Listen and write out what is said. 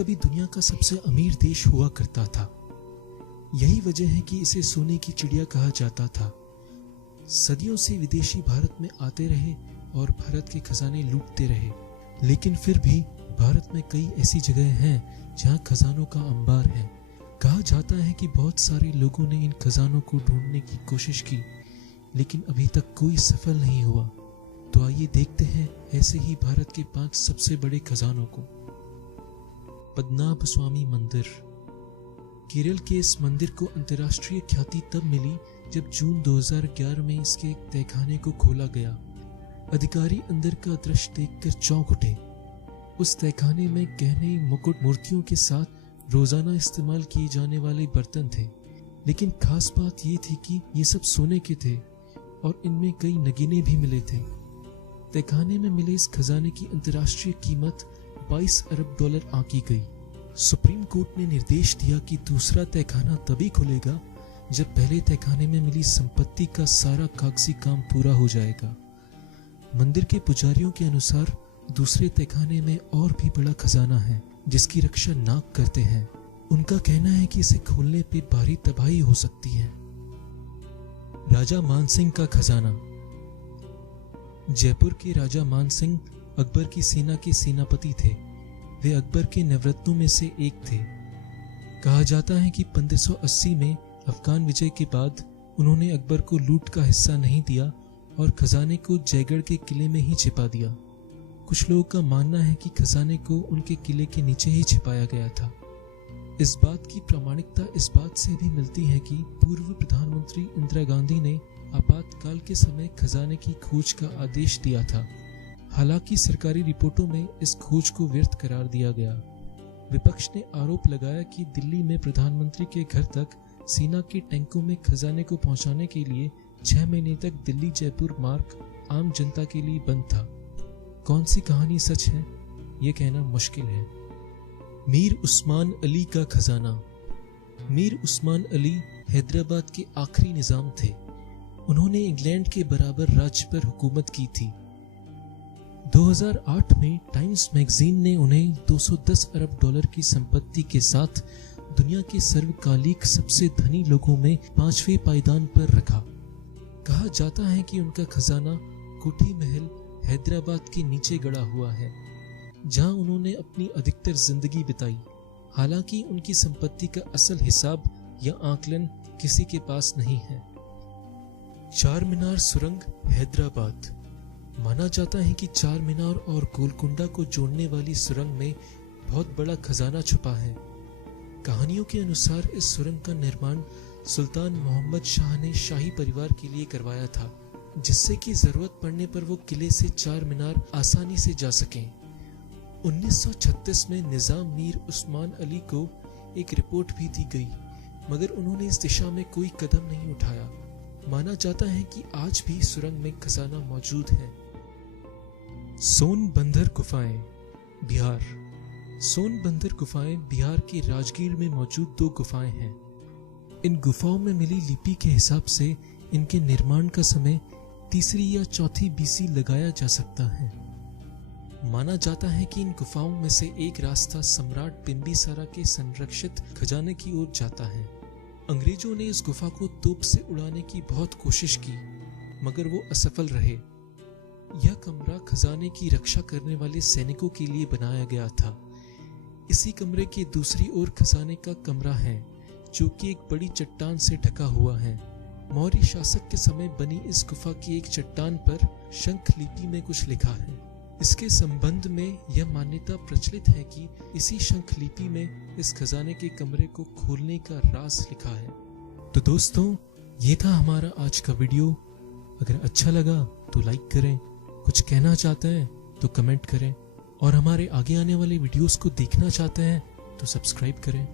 कभी दुनिया का सबसे अमीर देश हुआ करता था। यही वजह है कि इसे सोने की चिड़िया कहा जाता था। सदियों से विदेशी भारत में आते रहे और भारत के खजाने लूटते रहे, लेकिन फिर भी भारत में कई ऐसी जगह हैं जहां खजानों का अंबार है। कहा जाता है कि बहुत सारे लोगों ने इन खजानों को ढूंढने की कोशिश की, लेकिन अभी तक कोई सफल नहीं हुआ। तो आइए देखते हैं ऐसे ही भारत के 5 सबसे बड़े खजानों को। पद्मनाभस्वामी मंदिर। केरल के इस मंदिर को अंतर्राष्ट्रीय ख्याति तब मिली जब जून 2011 में इसके एक तहखाने को खोला गया। अधिकारी अंदर का दृश्य देखकर चौंक उठे। उस तहखाने में गहने, मुकुट, मूर्तियों के साथ रोजाना इस्तेमाल किए जाने वाले बर्तन थे, लेकिन खास बात ये थी कि ये सब सोने के थे और इनमें कई नगीने भी मिले थे। तहखाने में मिले इस खजाने की अंतर्राष्ट्रीय कीमत $22 अरब आंकी गई। सुप्रीम कोर्ट ने निर्देश दिया कि दूसरा तहखाना तभी खुलेगा जब पहले तहखाने में मिली संपत्ति का सारा कागजी काम पूरा हो जाएगा। मंदिर के पुजारियों के अनुसार दूसरे तहखाने में और भी बड़ा खजाना है जिसकी रक्षा नाग करते हैं। उनका कहना है कि इसे खोलने पे भारी तबाही हो सकती है। राजा मानसिंह का खजाना। जयपुर के राजा मानसिंह अकबर की सेना के सेनापति थे। वे अकबर के नवरत्नों में से एक थे। कहा जाता है कि 1580 में अफगान विजय के बाद उन्होंने अकबर को लूट का हिस्सा नहीं दिया और खजाने को जयगढ़ के किले में ही छिपा दिया। कुछ लोगों का मानना है कि खजाने को उनके किले के नीचे ही छिपाया गया था। इस बात की प्रामाणिकता इस बात से भी मिलती है कि पूर्व प्रधानमंत्री इंदिरा गांधी ने आपातकाल के समय खजाने की खोज का आदेश दिया था। हालांकि सरकारी रिपोर्टों में इस खोज को व्यर्थ करार दिया गया। विपक्ष ने आरोप लगाया कि दिल्ली में प्रधानमंत्री के घर तक सेना के टैंकों में खजाने को पहुंचाने के लिए 6 महीने तक दिल्ली जयपुर मार्ग आम जनता के लिए बंद था। कौन सी कहानी सच है, ये कहना मुश्किल है। मीर उस्मान अली का खजाना। मीर उस्मान अली हैदराबाद के आखिरी निजाम थे। उन्होंने इंग्लैंड के बराबर राज्य पर हुकूमत की थी। 2008 में टाइम्स मैगजीन ने उन्हें $210 अरब की संपत्ति के साथ दुनिया के सर्वकालिक सबसे धनी लोगों में 5वें पायदान पर रखा। कहा जाता है कि उनका खजाना कोठी महल हैदराबाद के नीचे गड़ा हुआ है, जहां उन्होंने अपनी अधिकतर जिंदगी बिताई। हालांकि उनकी संपत्ति का असल हिसाब या आकलन किसी के पास नहीं है। चार मीनार सुरंग, हैदराबाद। माना जाता है कि चार मीनार और गोलकुंडा को जोड़ने वाली सुरंग में बहुत बड़ा खजाना छुपा है। कहानियों के अनुसार इस सुरंग का निर्माण सुल्तान मोहम्मद शाह ने शाही परिवार के लिए करवाया था, जिससे कि जरूरत पड़ने पर वो किले से चार मीनार आसानी से जा सकें। 1936 में निजाम मीर उस्मान अली को एक रिपोर्ट भी दी गई, मगर उन्होंने इस दिशा में कोई कदम नहीं उठाया। माना जाता है कि आज भी सुरंग में खजाना मौजूद है। सोनबंदर गुफाएं, बिहार। सोनबंदर गुफाएं बिहार के राजगीर में मौजूद 2 गुफाएं हैं। इन गुफाओं में मिली लिपि के हिसाब से इनके निर्माण का समय 3री या 4th BC लगाया जा सकता है। माना जाता है कि इन गुफाओं में से एक रास्ता सम्राट बिंबिसारा के संरक्षित खजाने की ओर जाता है। अंग्रेजों ने इस गुफा को तोप से उड़ाने की बहुत कोशिश की, मगर वो असफल रहे। यह कमरा खजाने की रक्षा करने वाले सैनिकों के लिए बनाया गया था। इसी कमरे के दूसरी ओर खजाने का कमरा है, जो कि एक बड़ी चट्टान से ढका हुआ है। मौर्य शासक के समय बनी इस गुफा की एक चट्टान पर शंख लिपि में कुछ लिखा है। इसके संबंध में यह मान्यता प्रचलित है कि इसी शंख लिपि में इस खजाने के कमरे को खोलने का राज लिखा है। तो दोस्तों, ये था हमारा आज का वीडियो। अगर अच्छा लगा तो लाइक करें, कुछ कहना चाहते हैं तो कमेंट करें, और हमारे आगे आने वाले वीडियोस को देखना चाहते हैं तो सब्सक्राइब करें।